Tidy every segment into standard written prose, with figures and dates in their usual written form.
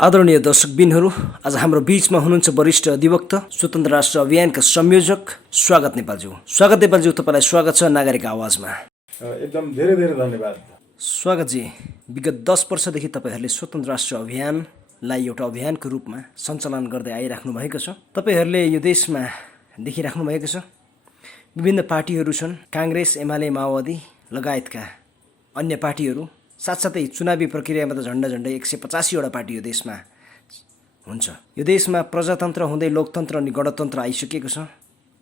आदरणीय दर्शकबिनहरू, आज हाम्रो बीचमा हुनुहुन्छ वरिष्ठ अधिवक्ता स्वतन्त्र राष्ट्र अभियानका संयोजक स्वागत नेपालज्यू। तपाईँलाई स्वागत छ नागरिक आवाजमा। एकदम धेरै धेरै धन्यवाद स्वागतजी। विगत 10 वर्षदेखि तपाईँहरूले स्वतन्त्र राष्ट्र अभियानलाई एउटा अभियानको रूपमा सञ्चालन गर्दै आइराख्नु भएको छ। तपाईँहरूले यो देशमा देखिराख्नु भएको छ विभिन्न पार्टीहरू छन्, काङ्ग्रेस, एमाले, माओवादी लगायतका अन्य पार्टीहरू। साथसाथै चुनावी प्रक्रियामा त झन्डै 185वटा पार्टी यो देशमा हुन्छ। यो देशमा प्रजातन्त्र हुँदै लोकतन्त्र अनि गणतन्त्र आइसकेको छ।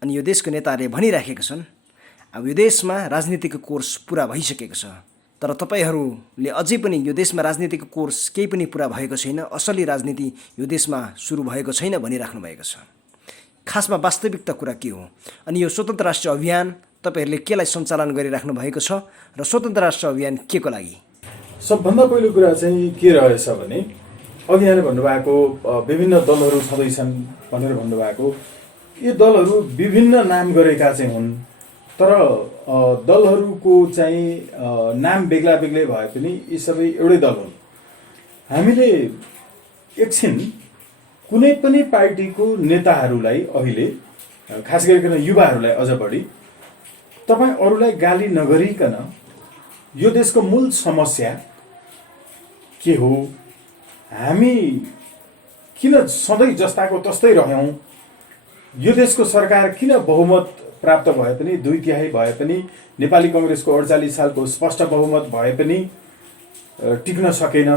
अनि यो देशको नेताहरूले भनिराखेका छन् अब यो देशमा राजनीतिको कोर्स पुरा भइसकेको छ। तर तपाईँहरूले अझै पनि यो देशमा राजनीतिको कोर्स केही पनि पुरा भएको छैन, असली राजनीति यो देशमा सुरु भएको छैन भनिराख्नु भएको छ। खासमा वास्तविकता कुरा के हो? अनि यो स्वतन्त्र राष्ट्र अभियान तपाईँहरूले केलाई सञ्चालन गरिराख्नु भएको छ र स्वतन्त्र राष्ट्र अभियान के को लागि? सबभन्दा पहिलो कुरा चाहिँ के रहेछ भने अघि यहाँले भन्नुभएको विभिन्न दलहरू छँदैछन् भनेर भन्नुभएको, यी दलहरू विभिन्न नाम गरेका चाहिँ हुन्, तर दलहरूको चाहिँ नाम बेग्ला बेग्लै भए पनि यी सबै एउटै दल हुन्। हामीले एकछिन कुनै पनि पार्टीको नेताहरूलाई अहिले खास गरिकन युवाहरूलाई अझ बढी तपाईँ अरूलाई गाली नगरिकन यो देशको मूल समस्या के हो, हामी किन सधैँ जस्ताको तस्तै रह्यौँ, यो देशको सरकार किन बहुमत प्राप्त भए पनि 2/3 भए पनि नेपाली कङ्ग्रेसको 48 सालको स्पष्ट बहुमत भए पनि टिक्न सकेन,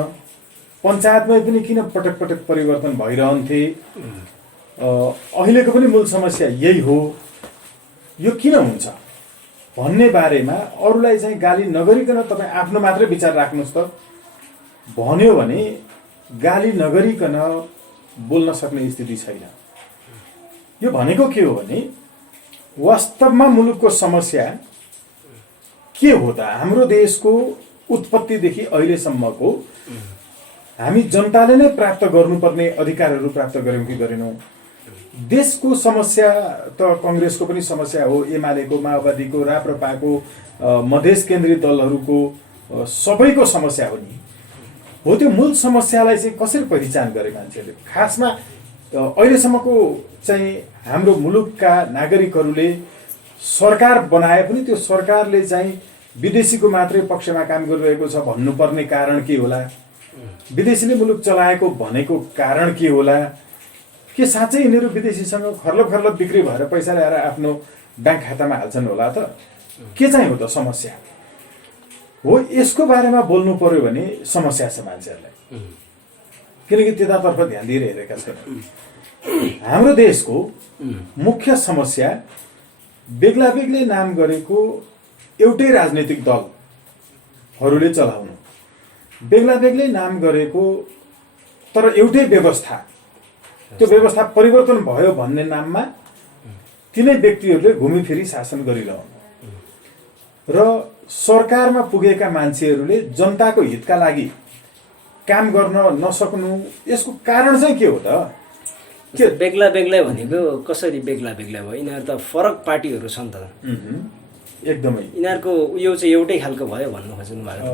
पञ्चायतमै पनि किन पटक पटक परिवर्तन भइरहन्थे, अहिलेको पनि मूल समस्या यही हो, यो किन हुन्छ भन्ने बारेमा अरूलाई चाहिँ गाली नगरिकन तपाईँ आफ्नो मात्रै विचार राख्नुहोस् त भन्यो भने गाली नगरिकन बोल्न सक्ने स्थिति छैन। यो भनेको के हो भने वास्तवमा मुलुकको समस्या के हो त? हाम्रो देशको उत्पत्तिदेखि अहिलेसम्मको हामी जनताले नै प्राप्त गर्नुपर्ने अधिकारहरू प्राप्त गर्यौँ कि गरेनौँ? देशको समस्या त कङ्ग्रेसको पनि समस्या हो, एमालेको, माओवादीको, राप्रपाको, मधेस केन्द्रित दलहरूको सबैको समस्या हो नि। हो त्यो मूल समस्यालाई चाहिँ कसरी पहिचान गरे मान्छेले? खासमा अहिलेसम्मको चाहिँ हाम्रो मुलुकका नागरिकहरूले सरकार बनाए पनि त्यो सरकारले चाहिँ विदेशीको मात्रै पक्षमा काम गरिरहेको छ भन्नुपर्ने कारण के होला? विदेशीले मुलुक चलाएको भनेको कारण के होला? के साँच्चै यिनीहरू विदेशीसँग खर्लब बिक्री भएर पैसा ल्याएर आफ्नो ब्याङ्क खातामा हाल्छन् होला त? के चाहिँ हो त समस्या? हो यसको बारेमा बोल्नु पर्यो भने समस्या छ मान्छेहरूलाई, किनकि त्यतातर्फ ध्यान दिइरहेका छैनन्। हाम्रो देशको मुख्य समस्या बेग्ला बेग्लै नाम गरेको एउटै राजनीतिक दलहरूले चलाउनु, बेग्ला बेग्लै नाम गरेको तर एउटै व्यवस्था, त्यो व्यवस्था परिवर्तन भयो भन्ने नाममा तिनै व्यक्तिहरूले घुमिफिरी शासन गरिरहनु र सरकारमा पुगेका मान्छेहरूले जनताको हितका लागि काम गर्न नसक्नु, यसको कारण चाहिँ के हो त? के बेग्ला बेग्लै भनेको कसरी बेग्ला बेग्ला भयो? यिनीहरू त फरक पार्टीहरू छन् त। एकदमै यिनीहरूको उयो चाहिँ एउटै खालको भयो भन्नु खोज्नु भएको।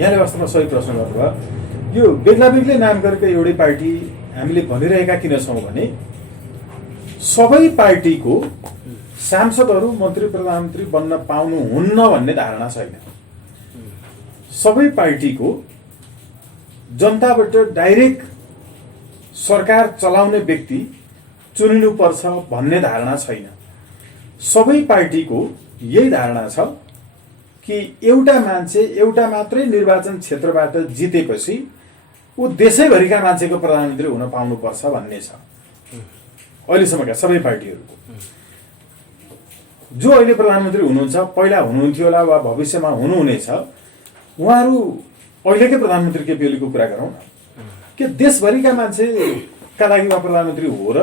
यहाँले वास्तवमा सही प्रश्न गर्नुभयो। यो बेग्ला बेग्लै नाम गरेको एउटै पार्टी हामीले भनिरहेका किन छौँ भने सबै पार्टीको सांसदहरू मन्त्री प्रधानमन्त्री बन्न पाउनुहुन्न भन्ने धारणा छैन। सबै पार्टीको जनताबाट डाइरेक्ट सरकार चलाउने व्यक्ति चुनिनुपर्छ भन्ने धारणा छैन। सबै पार्टीको यही धारणा छ कि एउटा मान्छे एउटा मात्रै निर्वाचन क्षेत्रबाट जितेपछि ऊ देशैभरिका मान्छेको प्रधानमन्त्री हुन पाउनुपर्छ भन्ने छ अहिलेसम्मका सबै पार्टीहरूको। जो अहिले प्रधानमन्त्री हुनुहुन्छ, पहिला हुनुहुन्थ्यो होला वा भविष्यमा हुनुहुनेछ, उहाँहरू अहिलेकै प्रधानमन्त्री केपी ओलीको कुरा गरौँ न। के देशभरिका मान्छेका लागि उहाँ प्रधानमन्त्री हो र?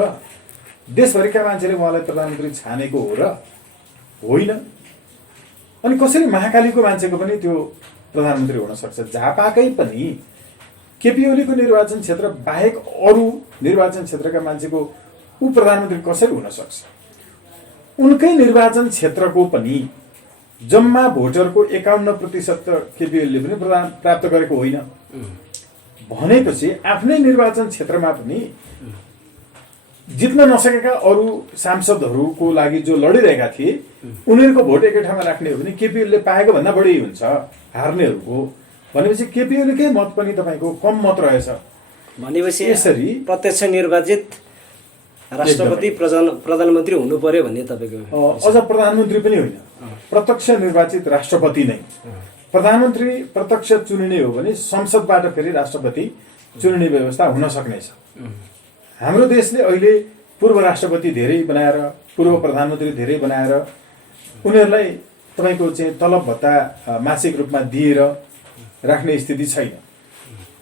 देशभरिका मान्छेले उहाँलाई प्रधानमन्त्री छानेको हो र? होइन। अनि कसरी महाकालीको मान्छेको पनि त्यो प्रधानमन्त्री हुन सक्छ? झापाकै पनि केपी ओलीको निर्वाचन क्षेत्र बाहेक अरू निर्वाचन क्षेत्रका मान्छेको ऊ प्रधानमन्त्री कसरी हुन सक्छ? उनकै निर्वाचन क्षेत्रको पनि जम्मा भोटरको 51% केपी ओलीले पनि प्राप्त गरेको होइन। भनेपछि आफ्नै निर्वाचन क्षेत्रमा पनि जित्न नसकेका अरू सांसदहरूको लागि जो लडिरहेका थिए उनीहरूको भोट एकै ठाउँमा राख्ने हो भने केपी ओलीले पाएको भन्दा बढी हुन्छ हार्नेहरूको। भनेपछि केपी ओलीकै मत पनि तपाईँको कम मत रहेछ। भनेपछि यसरी प्रत्यक्ष निर्वाचित राष्ट्रपति प्रधानमन्त्री हुनु पर्यो भन्ने तपाईँको अझ प्रधानमन्त्री पनि होइन, प्रत्यक्ष निर्वाचित राष्ट्रपति नै। प्रधानमन्त्री प्रत्यक्ष चुनिने हो भने संसदबाट फेरि राष्ट्रपति चुनिने व्यवस्था हुन सक्नेछ। हाम्रो देशले अहिले पूर्व राष्ट्रपति धेरै बनाएर, पूर्व प्रधानमन्त्री धेरै बनाएर उनीहरूलाई तपाईँको चाहिँ तलब भत्ता मासिक रूपमा दिएर राख्ने स्थिति छैन।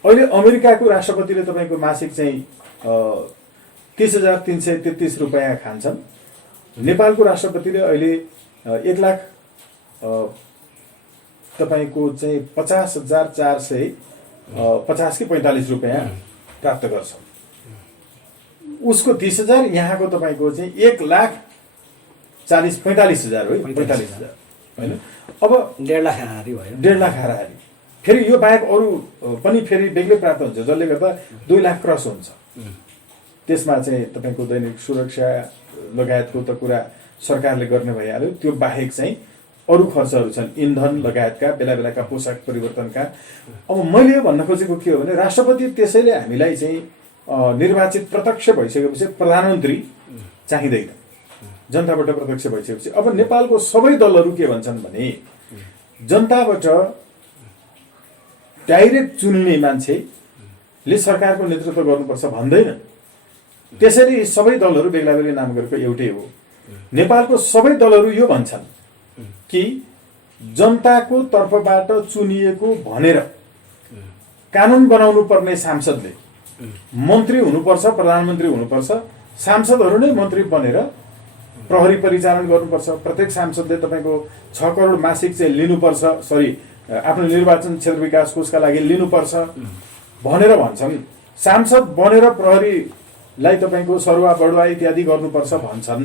अहिले अमेरिकाको राष्ट्रपतिले तपाईँको मासिक चाहिँ 30,333 रुपियाँ खान्छन्। नेपालको राष्ट्रपतिले अहिले 1,00,000 तपाईँको चाहिँ 50,450 कि 45 रुपियाँ प्राप्त गर्छ। उसको 30,000, यहाँको तपाईँको चाहिँ 1,45,000 हो, 45,000 होइन। अब 1.5 लाख हाराहारी भयो। 1.5 लाख हाराहारी। फेरि यो बाहेक अरू पनि फेरि बेग्लै प्राप्त हुन्छ, जसले गर्दा 2 लाख क्रस हुन्छ। त्यसमा चाहिँ तपाईँको दैनिक सुरक्षा लगायतको त कुरा सरकारले गर्ने भइहाल्यो। त्यो बाहेक चाहिँ अरू खर्चहरू छन्, इन्धन लगायतका, बेला बेलाका पोसाक परिवर्तनका। अब मैले भन्न खोजेको के हो भने राष्ट्रपति त्यसैले हामीलाई चाहिँ निर्वाचित प्रत्यक्ष भइसकेपछि प्रधानमन्त्री चाहिँदैन, जनताबाट प्रत्यक्ष भइसकेपछि। अब नेपालको सबै दलहरू के भन्छन् भने जनताबाट डाइरेक्ट चुनिने मान्छेले सरकारको नेतृत्व गर्नुपर्छ भन्दैन। त्यसैले सबै दलहरू बेग्ला बेग्लै नाम गरेको एउटै हो। नेपालको सबै दलहरू यो भन्छन् कि जनताको तर्फबाट चुनिएको भनेर कानुन बनाउनु पर्ने सांसदले मन्त्री हुनुपर्छ, प्रधानमन्त्री हुनुपर्छ। सांसदहरू नै मन्त्री बनेर प्रहरी परिचालन गर्नुपर्छ। प्रत्येक सांसदले तपाईँको 6 करोड मासिक चाहिँ लिनुपर्छ, आफ्नो निर्वाचन क्षेत्र विकास कोषका लागि लिनुपर्छ भनेर भन्छन्। सांसद बनेर प्रहरीलाई तपाईँको सरुवा बढुवा इत्यादि गर्नुपर्छ भन्छन्।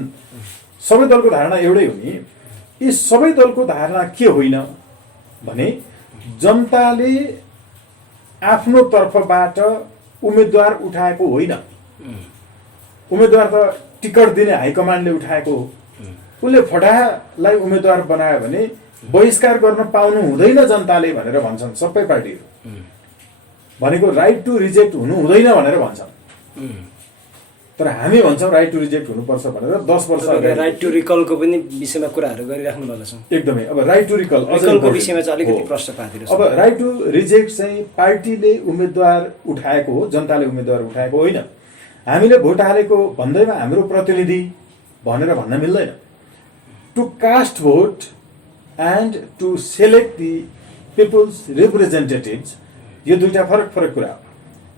सबै दलको धारणा एउटै हो नि। यी सबै दलको धारणा के होइन भने जनताले आफ्नो तर्फबाट उम्मेदवार उठाएको होइन। उम्मेदवार त टिकट दिने हाइकमान्डले उठाएको हो। उसले फटाहालाई उम्मेदवार बनायो भने बहिष्कार गर्न पाउनु हुँदैन जनताले भनेर भन्छन् सबै पार्टीहरू। भनेको राइट टु रिजेक्ट हुनु हुँदैन भनेर भन्छन्। तर हामी भन्छौँ राइट टु रिजेक्ट हुनुपर्छ भनेर। 10 वर्ष राइट टु रिकलको पनि विषयमा कुराहरू गरिराख्नु भएको छ। एकदमै। अब राइट टु रिकलको विषयमा चाहिँ अलिकति प्रश्न पारिदिनुहोस्। अब राइट टु रिजेक्ट चाहिँ पार्टीले उम्मेदवार उठाएको हो, जनताले उम्मेदवार उठाएको होइन। हामीले भोट हालेको भन्दैमा हाम्रो प्रतिनिधि भनेर भन्न मिल्दैन। To cast vote and to select the people's representatives, यो दुईटा फरक कुरा हो।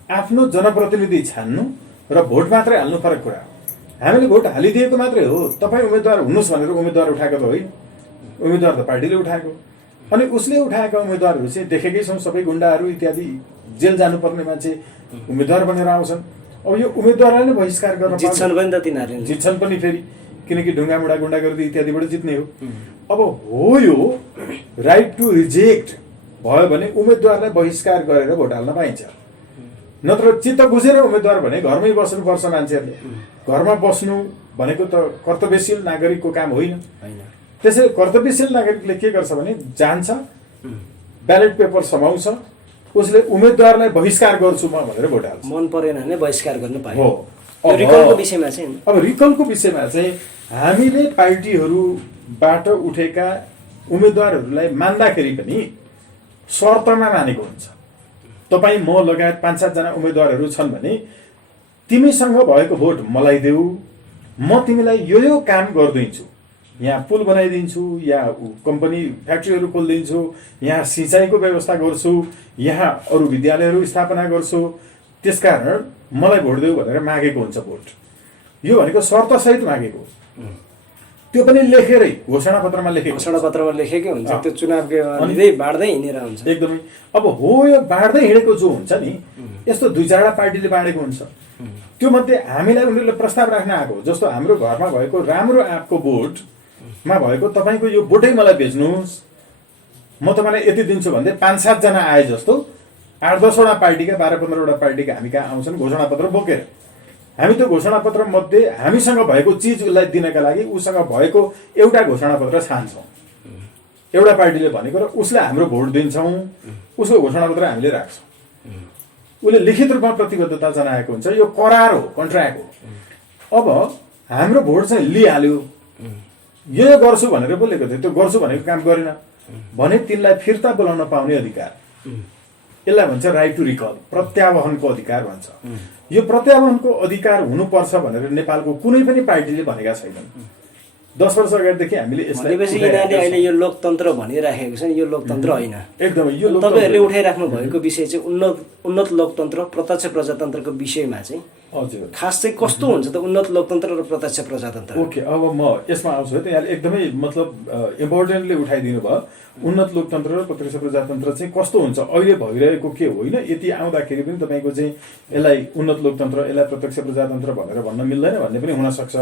आफ्नो जनप्रतिनिधि छान्नु र भोट मात्रै हाल्नु फरक कुरा हो। हामीले भोट हालिदिएको मात्रै हो। तपाईँ उम्मेदवार हुनुहोस् भनेर उम्मेदवार उठाएको त होइन। उम्मेदवार त पार्टीले उठाएको। अनि उसले उठाएका उम्मेदवारहरू चाहिँ देखेकै छौँ, सबै गुन्डाहरू इत्यादि, जेल जानुपर्ने मान्छे उम्मेदवार बनेर आउँछन्। अब यो उम्मेदवारलाई नै बहिष्कार गर्न जित्छन् पनि त तिनीहरू, जित्छन् पनि फेरि, किनकि ढुङ्गामुढा गुन्डागर्दी इत्यादिबाट जित्ने हो। अब हो यो राइट टु रिजेक्ट भयो भने उम्मेदवारलाई बहिष्कार गरेर भोट हाल्न पाइन्छ। नत्र चित्त बुझेर उम्मेदवार भने घरमै बस्नुपर्छ मान्छेहरूले। घरमा बस्नु भनेको त कर्तव्यशील नागरिकको काम होइन। त्यसैले कर्तव्यशील नागरिकले के गर्छ भने जान्छ, ब्यालेट पेपर समाउँछ, उसले उम्मेदवारलाई बहिष्कार गर्छु म भनेर भोट हाल्छ। मन परेन भने बहिष्कार गर्न पाइन्छ। हो। रिकलको विषयमा चाहिँ अब रिकलको विषयमा चाहिँ हामीले पार्टीहरूबाट उठेका उम्मेदवारहरूलाई मान्दाखेरि पनि शर्तमा मानेको हुन्छ। तपाईँ म लगायत 5-7 जना उम्मेदवारहरू छन् भने तिमीसँग भएको भोट मलाई देऊ, म तिमीलाई यो काम गरिदिन्छु, यहाँ पुल बनाइदिन्छु, यहाँ कम्पनी फ्याक्ट्रीहरू खोलिदिन्छु, यहाँ सिँचाइको व्यवस्था गर्छु, यहाँ अरू विद्यालयहरू स्थापना गर्छु, त्यसकारण मलाई भोट देऊ भनेर मागेको हुन्छ भोट। यो भनेको शर्तसहित मागेको, त्यो पनि लेखेरै घोषणापत्रमा लेखेको, घोषणापत्रमा लेखेकै हुन्छ। त्यो चुनावको बाँड्दै हिँडेर हुन्छ। एकदमै। अब हो यो बाँड्दै हिँडेको जो हुन्छ नि, यस्तो 2-4 पार्टीले बाँडेको हुन्छ। त्यो मध्ये हामीलाई उनीहरूले प्रस्ताव राख्न आएको, जस्तो हाम्रो घरमा भएको राम्रो आँपको बोटमा भएको तपाईँको यो बोटै मलाई बेच्नुहोस्, म तपाईँलाई यति दिन्छु भन्दै 5-7 जना आए जस्तो 8-10वटा पार्टीका 12-15वटा पार्टीका हामी कहाँ आउँछन् घोषणापत्र बोकेर। हामी त्यो घोषणापत्र मध्ये हामीसँग भएको चिजलाई दिनका लागि उसँग भएको एउटा घोषणापत्र छान्छौँ। एउटा पार्टीले भनेको र उसले हाम्रो भोट दिन्छौँ, उसको घोषणापत्र हामीले राख्छौँ। उसले लिखित रूपमा प्रतिबद्धता जनाएको हुन्छ, यो करार हो, कन्ट्र्याक्ट हो। अब हाम्रो भोट चाहिँ लिइहाल्यो, यो गर्छु भनेर बोलेको थियो, त्यो गर्छु भनेको काम गरेन भने तिनलाई फिर्ता बोलाउन पाउने अधिकार, यसलाई भन्छ राइट टु रिकल, प्रत्यावहनको अधिकार भन्छ। यो प्रत्यावहनको अधिकार हुनुपर्छ भनेर नेपालको कुनै पनि पार्टीले भनेका छैनन्। 10 वर्ष अगाडिदेखि हामीले यसलाई यिनीहरूले अहिले यो लोकतन्त्र भनिराखेको छ नि, यो लोकतन्त्र होइन एकदमै। यो तपाईँहरूले उठाइराख्नु भएको विषय चाहिँ उन्नत लोकतन्त्र प्रत्यक्ष प्रजातन्त्रको विषयमा चाहिँ हजुर खास चाहिँ कस्तो हुन्छ त उन्नत लोकतन्त्र र प्रत्यक्ष प्रजातन्त्र? ओके, अब म यसमा आउँछु है। त यहाँले एकदमै मतलब इम्पोर्टेन्टली उठाइदिनु भयो। उन्नत लोकतन्त्र र प्रत्यक्ष प्रजातन्त्र चाहिँ कस्तो हुन्छ, अहिले भइरहेको के होइन, यति आउँदाखेरि पनि तपाईँको चाहिँ यसलाई उन्नत लोकतन्त्र, यसलाई प्रत्यक्ष प्रजातन्त्र भनेर भन्न मिल्दैन भन्ने पनि हुनसक्छ।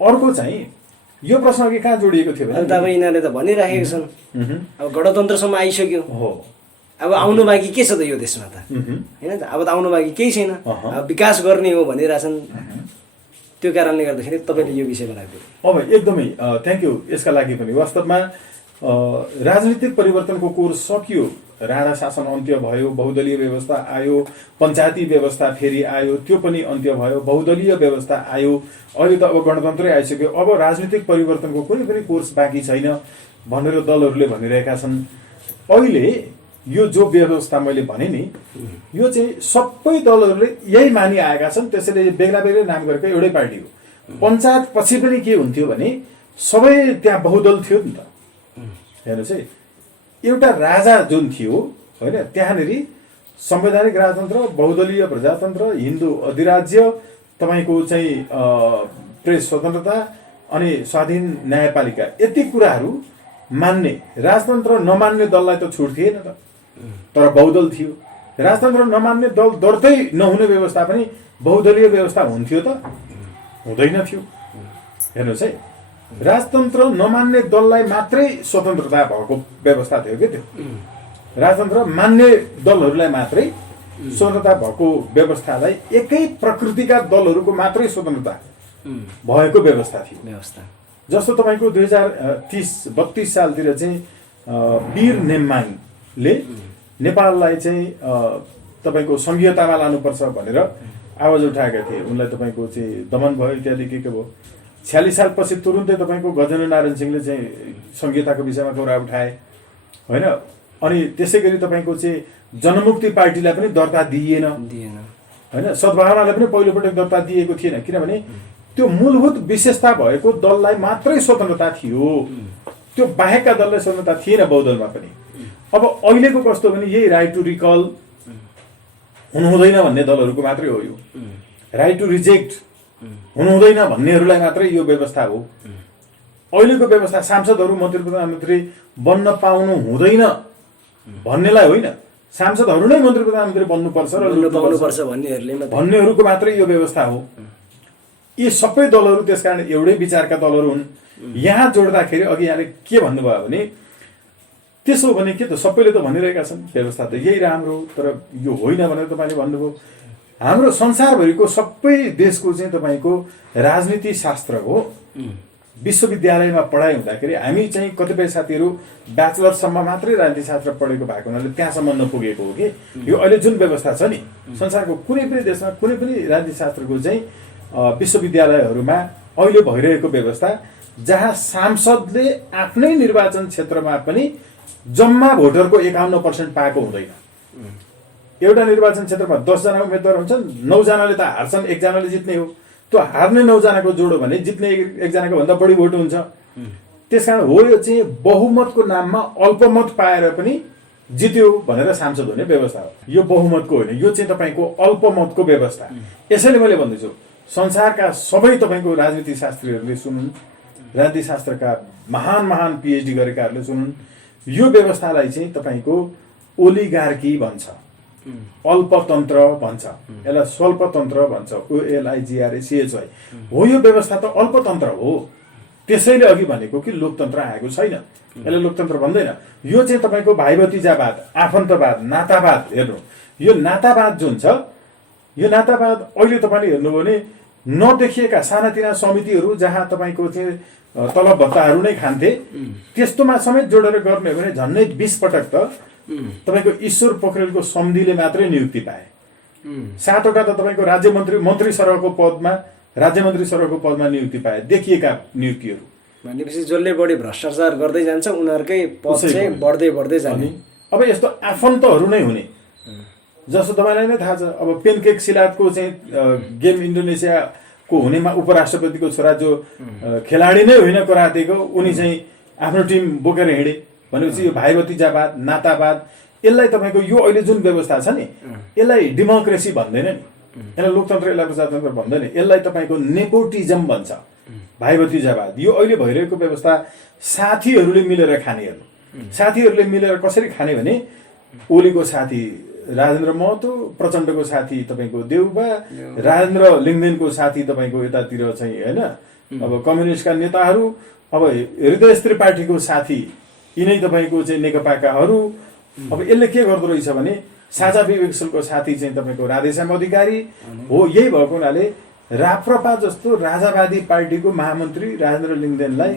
अर्को चाहिँ यो प्रश्न अघि कहाँ जोडिएको थियो भने अब यिनीहरूले त भनिराखेको छन् अब गणतन्त्रसम्म आइसक्यो, हो अब आउनु बाँकी के छ त यो देशमा त, होइन त? अब त आउनु बाँकी केही छैन, अब विकास गर्ने हो भनिरहेछन्। त्यो कारणले गर्दाखेरि तपाईँले यो विषयमा राख्दिनु। अब एकदमै थ्याङ्क यू यसका लागि पनि। वास्तवमा राजनीतिक परिवर्तनको कोर्स सकियो, राणा शासन अन्त्य भयो, बहुदलीय व्यवस्था आयो, पञ्चायती व्यवस्था फेरि आयो, त्यो पनि अन्त्य भयो, बहुदलीय व्यवस्था आयो, अहिले त अब गणतन्त्रै आइसक्यो। अब राजनीतिक परिवर्तनको कुनै पनि कोर्स बाँकी छैन भनेर दलहरूले भनिरहेका छन्। अहिले यो जो व्यवस्था मैले भने नि, यो चाहिँ सबै दलहरूले यही मानिआएका छन्, त्यसैले बेग्ला बेग्लै नाम गरेको एउटै पार्टी हो। पञ्चायत पछि पनि के हुन्थ्यो भने सबै त्यहाँ बहुदल थियो नि त। हेर्नुहोस् है, एउटा राजा जुन थियो होइन, त्यहाँनिर संवैधानिक राजतन्त्र, बहुदलीय प्रजातन्त्र, हिन्दू अधिराज्य, तपाईँको चाहिँ प्रेस स्वतन्त्रता अनि स्वाधीन न्यायपालिका, यति कुराहरू मान्ने, राजतन्त्र नमान्ने दललाई त छुट थिएन त, तर बहुदल थियो। राजतन्त्र नमान्ने दल दर्तै नहुने व्यवस्था पनि बहुदलीय व्यवस्था हुन्थ्यो त, हुँदैन थियो। हेर्नुहोस् है, राजतन्त्र नमान्ने दललाई मात्रै स्वतन्त्रता भएको व्यवस्था थियो कि त्यो, राजतन्त्र मान्ने दलहरूलाई मात्रै स्वतन्त्रता भएको व्यवस्थालाई एकै प्रकृतिका दलहरूको मात्रै स्वतन्त्रता भएको व्यवस्था थियो। जस्तो तपाईँको 2030-32 सालतिर चाहिँ वीर नेम्माङले नेपाललाई चाहिँ तपाईँको संघीयतामा लानुपर्छ भनेर आवाज उठाएका थिए। उनलाई तपाईँको चाहिँ दमन भयो इत्यादि के भयो। 46 सालपछि तुरुन्तै तपाईँको गजेन्द्र नारायण सिंहले चाहिँ संघीयताको विषयमा कुरा उठाए होइन। अनि त्यसै गरी तपाईँको चाहिँ जनमुक्ति पार्टीलाई पनि दर्ता दिइएन होइन, सद्भावनालाई पनि पहिलोपटक दर्ता दिएको थिएन, किनभने त्यो मूलभूत विशेषता भएको दललाई मात्रै स्वतन्त्रता थियो, त्यो बाहेकका दललाई स्वतन्त्रता थिएन बहुदलमा पनि। अब अहिलेको कस्तो भने यही राइट टु रिकल हुनुहुँदैन भन्ने दलहरूको मात्रै हो, यो राइट टु रिजेक्ट हुनुहुँदैन भन्नेहरूलाई मात्रै यो व्यवस्था हो। अहिलेको व्यवस्था सांसदहरू मन्त्री प्रधानमन्त्री बन्न पाउनु हुँदैन भन्नेलाई होइन, सांसदहरू नै मन्त्री प्रधानमन्त्री बन्नुपर्छ र भन्नेहरूको मात्रै यो व्यवस्था हो। यी सबै दलहरू त्यसकारण एउटै विचारका दलहरू हुन्। यहाँ जोड्दाखेरि अघि यहाँले के भन्नुभयो भने त्यसो भने के त सबैले त भनिरहेका छन् व्यवस्था त यही राम्रो, तर यो होइन भनेर तपाईँले भन्नुभयो। हाम्रो संसारभरिको सबै देशको चाहिँ तपाईँको राजनीति शास्त्रको विश्वविद्यालयमा पढाइ हुँदाखेरि हामी चाहिँ कतिपय साथीहरू ब्याचलरसम्म मात्रै राजनीति शास्त्र पढेको भएको हुनाले त्यहाँसम्म नपुगेको हो कि यो अहिले जुन व्यवस्था छ नि संसारको कुनै पनि देशमा कुनै पनि राजनीति शास्त्रको चाहिँ विश्वविद्यालयहरूमा अहिले भइरहेको व्यवस्था, जहाँ सांसदले आफ्नै निर्वाचन क्षेत्रमा पनि जम्मा भोटरको 51% पाएको हुँदैन। एउटा निर्वाचन क्षेत्रमा 10 जना उम्मेदवार हुन्छन्, 9 जनाले त हार्छन्, 1 जनाले जित्ने हो। त्यो हार्ने 9 जनाको जोडो भने जित्ने 1 जनाको भन्दा बढी भोट हुन्छ। त्यसकारण हो यो चाहिँ बहुमतको नाममा अल्पमत पाएर पनि जित्यो भनेर सांसद हुने व्यवस्था हो। यो बहुमतको होइन, यो चाहिँ तपाईँको अल्पमतको व्यवस्था। यसैले मैले भन्दैछु संसारका सबै तपाईँको राजनीति शास्त्रीहरूले सुनुन्, राजनीति शास्त्रका महान महान PhD गरेकाहरूले सुनुन्, यो व्यवस्थालाई चाहिँ तपाईँको ओलिगार्की भन्छ, अल्पतन्त्र भन्छ, यसलाई स्वल्पतन्त्र भन्छ, OLIGRACHY हो। यो व्यवस्था त अल्पतन्त्र हो, त्यसैले अघि भनेको कि लोकतन्त्र आएको छैन, यसलाई लोकतन्त्र भन्दैन। यो चाहिँ तपाईँको भाइ भतिजावाद, आफन्तवाद, नातावाद हेर्नु, यो नातावाद जुन छ, यो नातावाद अहिले तपाईँले हेर्नुभयो भने नदेखिएका सानातिना समितिहरू जहाँ तपाईँको चाहिँ तलब भत्ताहरू नै खान्थे, त्यस्तोमा समेत जोडेर गर्ने हो भने झन्डै 20 पटक त तपाईँको ईश्वर पोखरेलको सम्धिले मात्रै नियुक्ति पाए। 7वटा त तपाईँको मन्त्री सरहको पदमा नियुक्ति पाए, देखिएका नियुक्तिहरू। भनेपछि जसले बढी भ्रष्टाचार गर्दै जान्छ उनीहरूकै पद चाहिँ बढ्दै जाने। अब यस्तो आफन्तहरू नै हुने, जस्तो तपाईँलाई नै थाहा छ, अब पेनकेक सिलातको चाहिँ गेम इन्डोनेसियाको हुनेमा उपराष्ट्रपतिको छोरा जो खेलाडी नै होइन करातेको, उनी चाहिँ आफ्नो टिम बोकेर हिँडे भनेपछि यो भाइ भतिजावाद, नातावाद, यसलाई तपाईँको यो अहिले जुन व्यवस्था छ नि, यसलाई डेमोक्रेसी भन्दैन नि, यसलाई लोकतन्त्र, यसलाई प्रजातन्त्र भन्दैन, यसलाई तपाईँको नेपोटिजम भन्छ, भाइ भतिजावाद। यो अहिले भइरहेको व्यवस्था साथीहरूले मिलेर खानेहरू, साथीहरूले मिलेर कसरी खाने भने ओलीको साथी राजेन्द्र महतो, प्रचण्डको साथी तपाईँको देउबा, राजेन्द्र लिङ्गदेनको साथी तपाईँको यतातिर चाहिँ होइन, अब कम्युनिस्टका नेताहरू, अब हृदय त्रिपाठीको साथी यिनै तपाईँको चाहिँ नेकपाकाहरू। अब यसले के गर्दो रहेछ भने साझा विवेकशीलको साथी चाहिँ तपाईँको राधेश्याम अधिकारी हो। यही भएको हुनाले राप्रपा जस्तो राजावादी पार्टीको महामन्त्री राजेन्द्र लिङ्गदेनलाई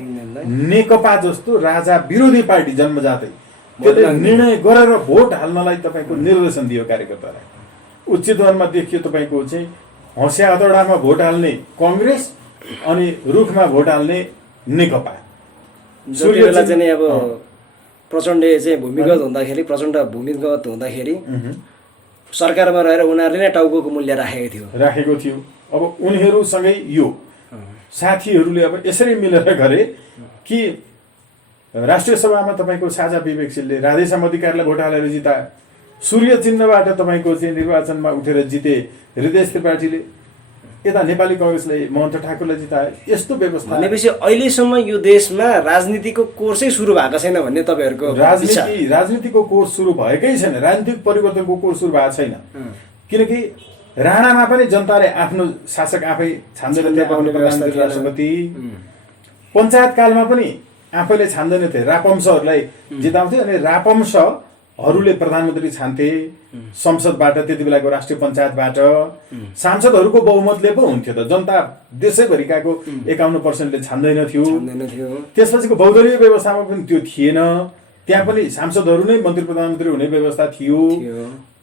नेकपा जस्तो राजा विरोधी पार्टी जन्मजातै त्यसले निर्णय गरेर भोट हाल्नलाई तपाईँको निर्देशन दियो कार्यकर्तालाई। उच्च चितवनमा देखियो तपाईँको चाहिँ हँसिया हतौडामा भोट हाल्ने कङ्ग्रेस अनि रुखमा भोट हाल्ने नेकपा। जति बेला चाहिँ अब प्रचण्ड चाहिँ भूमिगत हुँदाखेरि सरकारमा रहेर उनीहरूले नै टाउको मूल्य राखेको थियो। अब उनीहरूसँगै यो साथीहरूले अब यसरी मिलेर गरे कि राष्ट्रिय सभामा तपाईँको साझा विवेकशीलले राधेश्याम अधिकारीलाई भोट हालेर जितायो। सूर्य चिन्हबाट तपाईँको चाहिँ निर्वाचनमा उठेर जिते हृदय त्रिपाठीले, यता नेपाली कङ्ग्रेसले महन्त ठाकुरलाई जितायो। यस्तो व्यवस्था भनेपछि अहिलेसम्म यो देशमा राजनीतिको कोर्सै सुरु भएको छैन भन्ने तपाईँहरूको राजनीतिको कोर्स सुरु भएकै छैन, राजनीतिक परिवर्तनको कोर्स सुरु भएको छैन। किनकि राणामा पनि जनताले आफ्नो शासक आफै छान्दैन थिए, प्रधानमन्त्री राष्ट्रपति। पञ्चायत कालमा पनि आफैले छान्दैन थिए, रापंशहरूलाई जिताउँथे अनि रापंशहरूले प्रधानमन्त्री छान्थे संसदबाट, त्यति बेलाको राष्ट्रिय पञ्चायतबाट। सांसदहरूको बहुमतले पो हुन्थ्यो त, जनता देशैभरिकाको 51%ले छान्दैन थियो। त्यसपछिको बहुदलीय व्यवस्थामा पनि त्यो थिएन, त्यहाँ पनि सांसदहरू नै मन्त्री प्रधानमन्त्री हुने व्यवस्था थियो।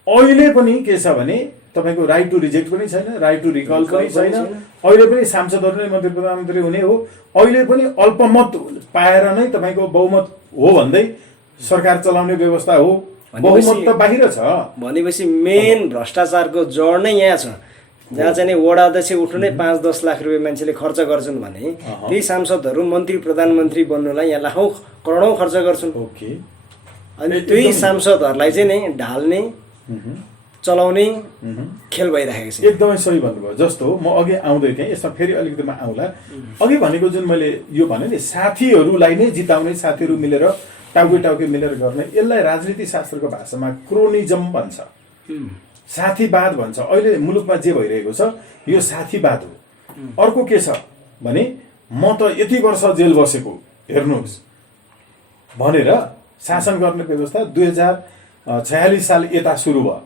अहिले पनि के छ भने तपाईँको राइट टु रिजेक्ट पनि छैन, राइट टु रिकल पनि छैन। अहिले पनि सांसदहरू नै मन्त्री प्रधानमन्त्री हुने हो। अहिले पनि अल्पमत पाएर नै तपाईँको बहुमत हो भन्दै सरकार चलाउने व्यवस्था हो। बहुमत त बाहिर छ। भनेपछि मेन भ्रष्टाचारको जड नै यहाँ छ, जहाँ चाहिँ वडा अध्यक्ष उठ्नु नै 5-10 लाख रुपियाँ मान्छेले खर्च गर्छन् भने ती सांसदहरू मन्त्री प्रधानमन्त्री बन्नुलाई यहाँ लाखौँ करोडौँ खर्च गर्छन्। अनि त्यही सांसदहरूलाई चाहिँ नि ढाल्ने चलाउने खेल भइरहेको छ। एकदमै सही भन्नुभयो। जस्तो म अघि आउँदै थिएँ, यसमा फेरि अलिकति म आउँला। अघि भनेको जुन मैले यो भने नि साथीहरूलाई नै जिताउने, साथीहरू मिलेर टाउके मिलेर गर्ने, यसलाई राजनीति शास्त्रको भाषामा क्रोनिजम भन्छ, साथीवाद भन्छ। अहिले मुलुकमा जे भइरहेको छ यो साथीवाद हो। अर्को के छ भने म त यति वर्ष जेल बसेको हेर्नुहोस् भनेर शासन गर्ने व्यवस्था 2046 साल यता सुरु भयो।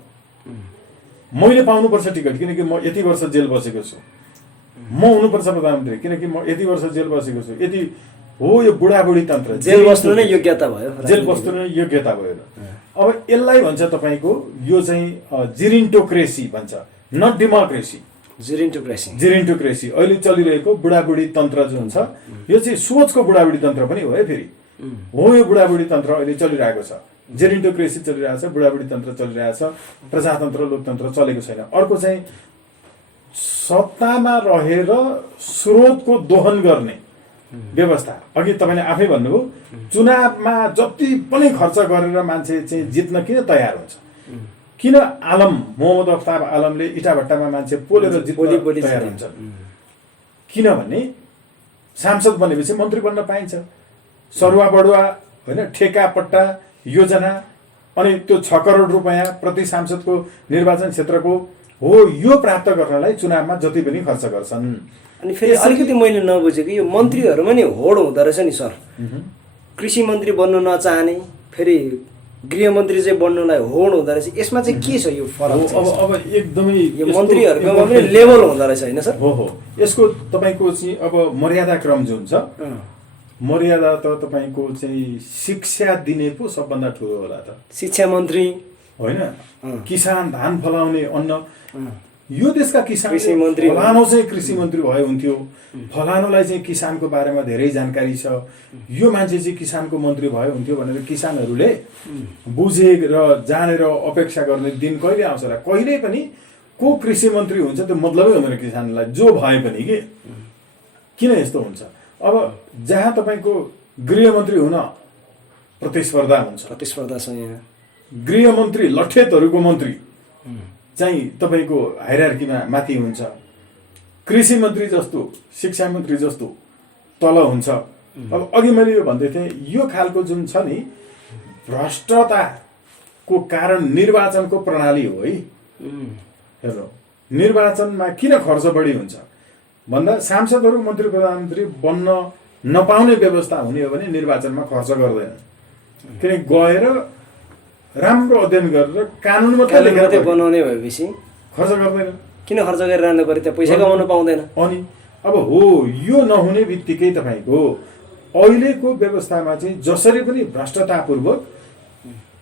मैले पाउनुपर्छ टिकट किनकि म यति वर्ष जेल बसेको छु, म हुनुपर्छ प्रधानमन्त्री किनकि म यति वर्ष जेल बसेको छु। यति हो यो बुढाबुढी तन्त्र, जेल बस्नु नै योग्यता भयो, जेल बस्नु नै योग्यता भयो। अब यसलाई भन्छ तपाईँको यो चाहिँ जिरिन्टोक्रेसी भन्छ, नट डेमोक्रेसी। जिरिन्टोक्रेसी अहिले चलिरहेको बुढाबुढी तन्त्र जुन छ यो चाहिँ सोचको बुढाबुढी तन्त्र पनि हो है। फेरि हो यो बुढाबुढी तन्त्र अहिले चलिरहेको छ, जेरिन्टोक्रेसी चलिरहेको छ, बुढाबुढी तन्त्र चलिरहेको छ, प्रजातन्त्र लोकतन्त्र चलेको छैन। अर्को चाहिँ सत्तामा रहेर स्रोतको दोहन गर्ने व्यवस्था। अघि तपाईँले आफै भन्नुभयो चुनावमा जति पनि खर्च गरेर मान्छे चाहिँ जित्न किन तयार हुन्छ, किन आलम मोहम्मद अफ्ताब आलमले इटाभट्टामा मान्छे पोलेर जित्न तयार हुन्छ, किनभने सांसद बनेपछि मन्त्री बन्न पाइन्छ। सरुवा बढुवा होइन, ठेका पट्टा योजना अनि त्यो 6 करोड रुपियाँ प्रति सांसदको निर्वाचन क्षेत्रको हो, यो प्राप्त गर्नलाई चुनावमा जति पनि खर्च गर्छन्। अनि फेरि अलिकति मैले नबुझेको यो मन्त्रीहरूमा नि होड हुँदो रहेछ नि सर। कृषि मन्त्री बन्नु नचाहने फेरि गृहमन्त्री चाहिँ बन्नुलाई होड हुँदो रहेछ। यसमा चाहिँ के छ यो फरक? अब एकदमै यो मन्त्रीहरूकोमा पनि लेभल हुँदो रहेछ होइन सर? हो यसको तपाईँको चाहिँ अब मर्यादा क्रम जुन छ, मर्यादा त तपाईँको चाहिँ शिक्षा दिने पो सबभन्दा ठुलो होला त। शिक्षा मन्त्री होइन, किसान धान फलाउने अन्न, यो देशका किसान कृषि मन्त्री फलानु चाहिँ कृषि मन्त्री भए हुन्थ्यो, फलानुलाई चाहिँ किसानको बारेमा धेरै जानकारी छ, यो मान्छे चाहिँ किसानको मन्त्री भए हुन्थ्यो भनेर किसानहरूले बुझेर जानेर अपेक्षा गर्ने दिन कहिले आउँछ र? कहिले पनि को कृषि मन्त्री हुन्छ त्यो मतलबै हुँदैन किसानलाई, जो भए पनि के। किन यस्तो हुन्छ? अब जहाँ तपाईँको गृहमन्त्री हुन प्रतिस्पर्धा हुन्छ, प्रतिस्पर्धा छ यहाँ। गृहमन्त्री लठेतहरूको मन्त्री चाहिँ तपाईँको हायरार्कीमा माथि हुन्छ, कृषि मन्त्री जस्तो शिक्षा मन्त्री जस्तो तल हुन्छ। अब अघि मैले यो भन्दै थिएँ, यो खालको जुन छ नि भ्रष्टताको कारण निर्वाचनको प्रणाली हो है। हेर्नु, निर्वाचनमा किन खर्च बढी हुन्छ भन्दा सांसदहरू मन्त्री प्रधानमन्त्री बन्न नपाउने व्यवस्था हुने हो भने निर्वाचनमा खर्च गर्दैन। किन गएर राम्रो अध्ययन गरेर कानुन मात्रै बनाउने भएपछि खर्च गर्दैन। किन खर्च गरिरहनु पर्यो? त्यहाँ पैसा कमाउनु पाउँदैन। अनि अब हो यो नहुने बित्तिकै तपाईँको अहिलेको व्यवस्थामा चाहिँ जसरी पनि भ्रष्टतापूर्वक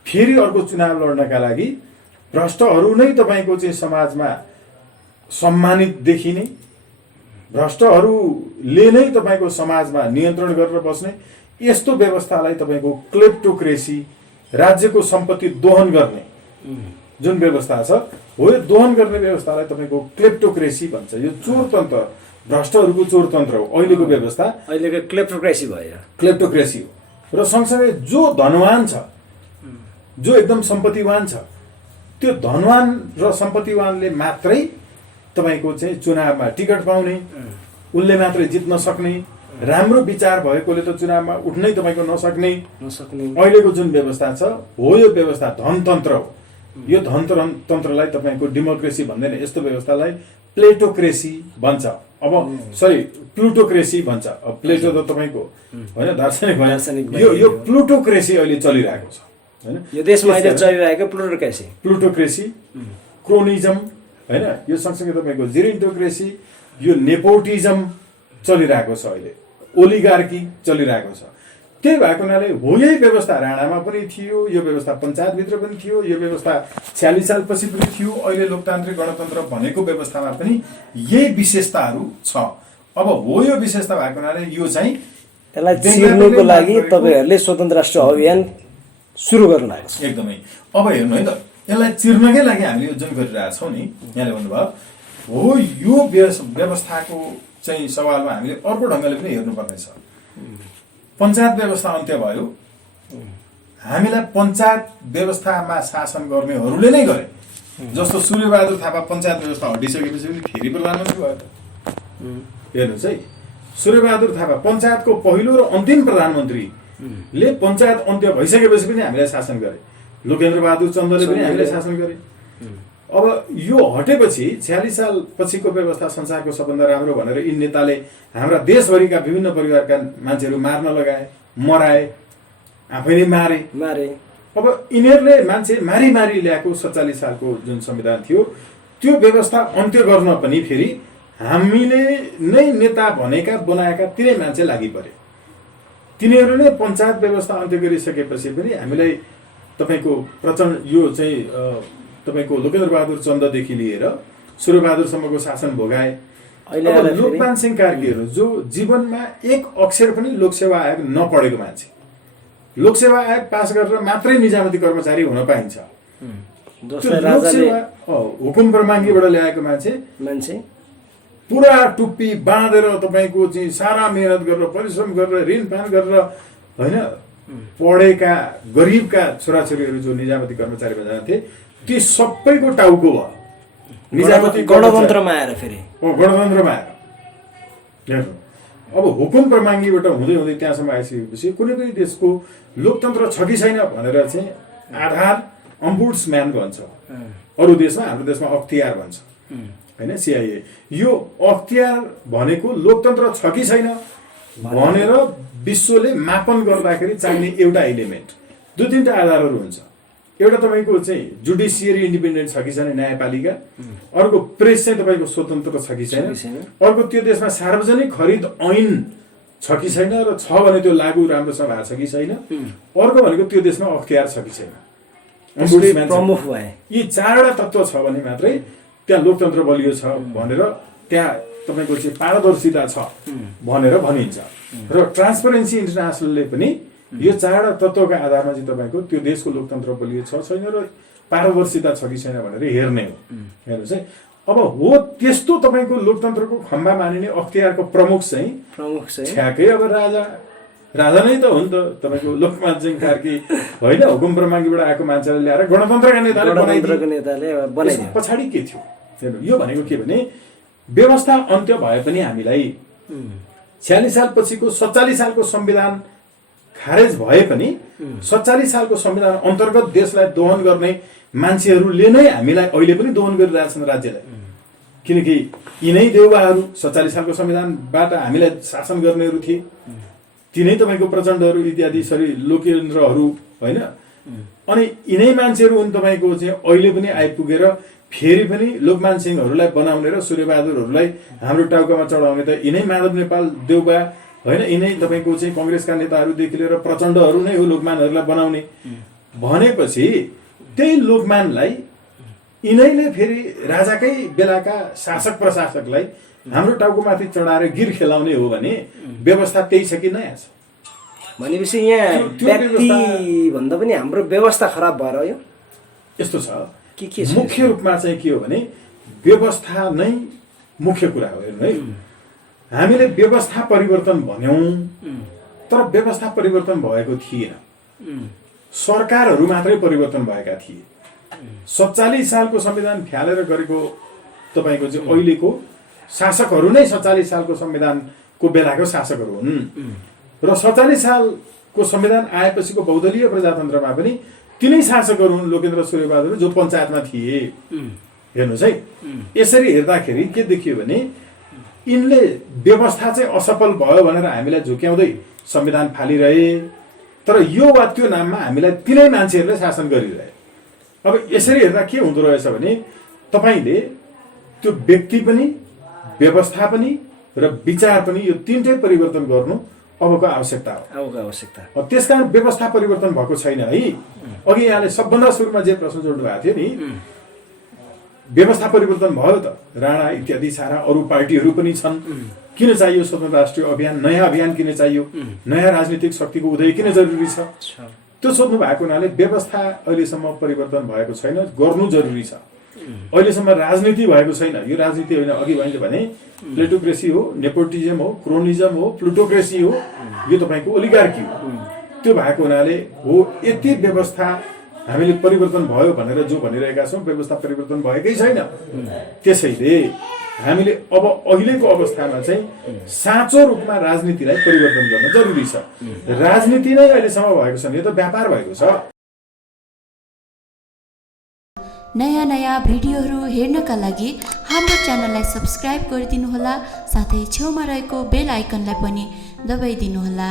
फेरि अर्को चुनाव लड्नका लागि भ्रष्टहरू नै तपाईँको चाहिँ समाजमा सम्मानित देखिने, भ्रष्टहरूले नै तपाईँको समाजमा नियन्त्रण गरेर बस्ने यस्तो व्यवस्थालाई तपाईँको क्लेप्टोक्रेसी, राज्यको सम्पत्ति दोहन गर्ने जुन व्यवस्था छ हो, यो दोहन गर्ने व्यवस्थालाई तपाईँको क्लेप्टोक्रेसी भन्छ। यो चोरतन्त्र, भ्रष्टहरूको चोरतन्त्र हो अहिलेको व्यवस्था। अहिलेको क्लेप्टोक्रेसी भयो, क्लेप्टोक्रेसी हो। र सँगसँगै जो धनवान छ, जो एकदम सम्पत्तिवान छ, त्यो धनवान र सम्पत्तिवानले मात्रै तपाईँको चाहिँ चुनावमा टिकट पाउने, उनले मात्रै जित्न सक्ने, राम्रो विचार भएकोले त चुनावमा उठ्नै तपाईँको नसक्ने अहिलेको जुन व्यवस्था छ हो, यो व्यवस्था धनतन्त्र हो। यो धनतन्त्रलाई तपाईँको डेमोक्रेसी भन्दैन, यस्तो व्यवस्थालाई प्लेटोक्रेसी भन्छ। अब सरी प्लुटोक्रेसी भन्छ। अब प्लेटो त तपाईँको होइन दार्शनिक यो प्लुटोक्रेसी अहिले चलिरहेको छ होइन। यो देशमा अहिले चलिरहेको प्लुटोक्रेसी, क्रोनिजम होइन, यो सँगसँगै तपाईँको जेरिन्टोक्रेसी, यो नेपोटिजम चलिरहेको छ अहिले, ओलिगार्की चलिरहेको छ। त्यही भएको हुनाले हो यही व्यवस्था राणामा पनि थियो, यो व्यवस्था पञ्चायतभित्र पनि थियो, यो व्यवस्था 46 सालपछि पनि थियो, अहिले लोकतान्त्रिक गणतन्त्र भनेको व्यवस्थामा पनि यही विशेषताहरू छ। अब हो यो विशेषता भएको हुनाले यो चाहिँ यसलाई चिर्नुको लागि तपाईँहरूले स्वतन्त्र राष्ट्र अभियान सुरु गर्नुभएको छ। एकदमै। अब हेर्नु है त, यसलाई चिर्नकै लागि हामीले यो जुन गरिरहेको छौँ नि, यहाँले भन्नुभयो हो यो व्यवस्थाको चाहिँ सवालमा हामीले अर्को ढङ्गले पनि हेर्नुपर्नेछ। पञ्चायत व्यवस्था अन्त्य भयो, हामीलाई पञ्चायत व्यवस्थामा शासन गर्नेहरूले नै गरे। जस्तो सूर्यबहादुर थापा पञ्चायत व्यवस्था हटिसकेपछि पनि फेरि प्रधानमन्त्री भयो त। हेर्नुहोस् है, सूर्यबहादुर थापा पञ्चायतको पहिलो र अन्तिम प्रधानमन्त्रीले पञ्चायत अन्त्य भइसकेपछि पनि हामीलाई शासन गरे। लोकेन्द्र बहादुर चन्दले पनि हामीलाई शासन गरे। अब यो हटेपछि 46 साल पछिको व्यवस्था संसारको सबभन्दा राम्रो भनेर यी नेताले हाम्रा देशभरिका विभिन्न परिवारका मान्छेहरू मार्न लगाए, मराए, आफैले मारे। अब यिनीहरूले मान्छे मारी ल्याएको 47 सालको जुन संविधान थियो त्यो व्यवस्था अन्त्य गर्न पनि फेरि हामीले नै नेता भनेका बनाएका तिनै मान्छे लागि परे। तिनीहरूले पञ्चायत व्यवस्था अन्त्य गरिसकेपछि पनि हामीलाई तपाईँको प्रचण्ड यो चाहिँ तपाईँको लोकेन्द्र बहादुर चन्ददेखि लिएर सूर्यबहादुरसम्मको शासन भोगाए। अब लोकमान सिंह कार्कीहरू जो जीवनमा एक अक्षर पनि लोकसेवा आयोग नपढेको मान्छे, लोकसेवा आयोग पास गरेर मात्रै निजामती कर्मचारी हुन पाइन्छ। हुकुम प्रमाङ्गीबाट ल्याएको मान्छे पुरा टुप्पी बाँधेर तपाईँको चाहिँ सारा मेहनत गरेर परिश्रम गरेर ऋणपान गरेर होइन पढेका गरिबका छोराछोरीहरू जो निजामती कर्मचारीमा जान्थे ती सबैको टाउको भयो निजामती गणतन्त्रमा आएर फेरि गणतन्त्रमा आएर। हेर्नु, अब हुकुम प्रमाङ्गीबाट हुँदै हुँदै त्यहाँसम्म आइसकेपछि कुनै पनि देशको लोकतन्त्र छ कि छैन भनेर चाहिँ आधार अम्बुड्सम्यान भन्छ, अरू देशमा हाम्रो देशमा अख्तियार भन्छ। होइन सिआइए यो अख्तियार भनेको लोकतन्त्र छ कि छैन भनेर विश्वले मापन गर्दाखेरि चाहिने एउटा एलिमेन्ट 2-3टा आधारहरू हुन्छ। एउटा तपाईँको चाहिँ जुडिसियरी इन्डिपेन्डेन्ट छ कि छैन न्यायपालिका, अर्को प्रेस चाहिँ तपाईँको स्वतन्त्र छ कि छैन, अर्को त्यो देशमा सार्वजनिक खरिद ऐन छ कि छैन र छ भने त्यो लागू राम्रोसँग भएको छ कि छैन, अर्को भनेको त्यो देशमा अख्तियार छ कि छैन। प्रमुख भए यी 4वटा तत्त्व छ भने मात्रै त्यहाँ लोकतन्त्र बलियो छ भनेर त्यहाँ तपाईँको चाहिँ पारदर्शिता छ भनेर भनिन्छ। र ट्रान्सपरेन्सी इन्टरनेसनलले पनि यो 4वटा तत्त्वका आधारमा चाहिँ तपाईँको त्यो देशको लोकतन्त्र बलियो छ छैन र पारदर्शिता छ कि छैन भनेर हेर्ने हो। हेर्नुहोस् है, अब हो त्यस्तो तपाईँको लोकतन्त्रको खम्बा मानिने अख्तियारको प्रमुख चाहिँ ठ्याक्कै अब राजा नै त हो नि त। तपाईँको लोकमान सिंह कार्की होइन, हुकुम ब्रह्माङ्गीबाट आएको मान्छेले ल्याएर गणतन्त्रका नेताले पछाडि के थियो? हेर्नु, यो भनेको के भने व्यवस्था अन्त्य भए पनि हामीलाई 46 सालपछिको 47 सालको संविधान खारेज भए पनि 47 सालको संविधान अन्तर्गत देशलाई दोहन गर्ने मान्छेहरूले नै हामीलाई अहिले पनि दोहन गरिरहेछन् राज्यलाई। किनकि यिनै देउबाहरू 47 सालको संविधानबाट हामीलाई शासन गर्नेहरू थिए, तिनै तपाईँको प्रचण्डहरू इत्यादि सरी लोकेन्द्रहरू होइन। अनि यिनै मान्छेहरू हुन् तपाईँको चाहिँ अहिले पनि आइपुगेर फेरि पनि लोकमान सिंहहरूलाई बनाउने र सूर्यबहादुरहरूलाई हाम्रो टाउकामा चढाउने त यिनै माधव नेपाल देउबा होइन, यिनै तपाईँको चाहिँ कङ्ग्रेसका नेताहरूदेखि लिएर प्रचण्डहरू नै हो लोकमानहरूलाई बनाउने भनेपछि त्यही लोकमानलाई यिनैले फेरि राजाकै बेलाका शासक प्रशासकलाई हाम्रो टाउकोमाथि चढाएर गिर खेलाउने हो भने व्यवस्था त्यही छ कि नयाँ छ? भनेपछि यहाँ व्यक्ति भन्दा पनि हाम्रो व्यवस्था खराब भएर यो यस्तो छ। मुख्य रूपमा चाहिँ के हो भने व्यवस्था नै मुख्य कुरा हो। हेर्नु है, हामीले व्यवस्था परिवर्तन भन्यौं तर व्यवस्था परिवर्तन भएको थिएन, सरकारहरू मात्रै परिवर्तन भएका थिए। 47 सालको संविधान फ्यालेर गरेको तपाईँको चाहिँ अहिलेको शासकहरू नै 47 सालको संविधानको बेलाको शासकहरू हुन् र 47 सालको संविधान आएपछिको बहुदलीय प्रजातन्त्रमा पनि तिनै शासकहरू हुन् लोकेन्द्र सूर्यबहादुर जो पञ्चायतमा थिए। हेर्नुहोस् है, यसरी हेर्दाखेरि के देखियो भने यिनले व्यवस्था चाहिँ असफल भयो भनेर हामीलाई झुक्याउँदै संविधान फालिरहे, तर यो वा त्यो नाममा हामीलाई तिनै मान्छेहरूले शासन गरिरहे। अब यसरी हेर्दा के हुँदो रहेछ भने तपाईँले त्यो व्यक्ति पनि व्यवस्था पनि र विचार पनि यो तीनटै परिवर्तन गर्नु अबको आवश्यकता हो। त्यसकारण व्यवस्था परिवर्तन भएको छैन है। अघि यहाँले सबभन्दा सुरुमा जे प्रश्न जोड्नु भएको थियो नि, व्यवस्था परिवर्तन भयो त, राणा इत्यादि सारा अरू पार्टीहरू पनि छन्, किन चाहियो स्वतन्त्र राष्ट्रिय अभियान? नयाँ अभियान किन चाहियो? नयाँ राजनीतिक शक्तिको उदय किन जरुरी छ? त्यो सोध्नु भएको हुनाले व्यवस्था अहिलेसम्म परिवर्तन भएको छैन, गर्नु जरुरी छ। अहिलेसम्म राजनीति भएको छैन। यो राजनीति होइन, अघि मैले भने प्लेटोक्रेसी हो, नेपोटिजम हो, क्रोनिजम हो, प्लुटोक्रेसी हो, यो तपाईँको ओलिगार्की हो। त्यो भएको हुनाले हो यति व्यवस्था हामीले परिवर्तन भयो भनेर जो भनिरहेका छौँ, व्यवस्था परिवर्तन भएकै छैन। त्यसैले हामीले अब अहिलेको अवस्थामा चाहिँ साँचो रूपमा राजनीतिलाई परिवर्तन गर्न जरुरी छ। राजनीति नै अहिलेसम्म भएको छैन, यो त व्यापार भएको छ। नयाँ नयाँ भिडियोहरू हेर्नका लागि हाम्रो च्यानललाई सब्स्क्राइब गरिदिनुहोला, साथै छेउमा रहेको बेल आइकनलाई पनि दबाइदिनुहोला।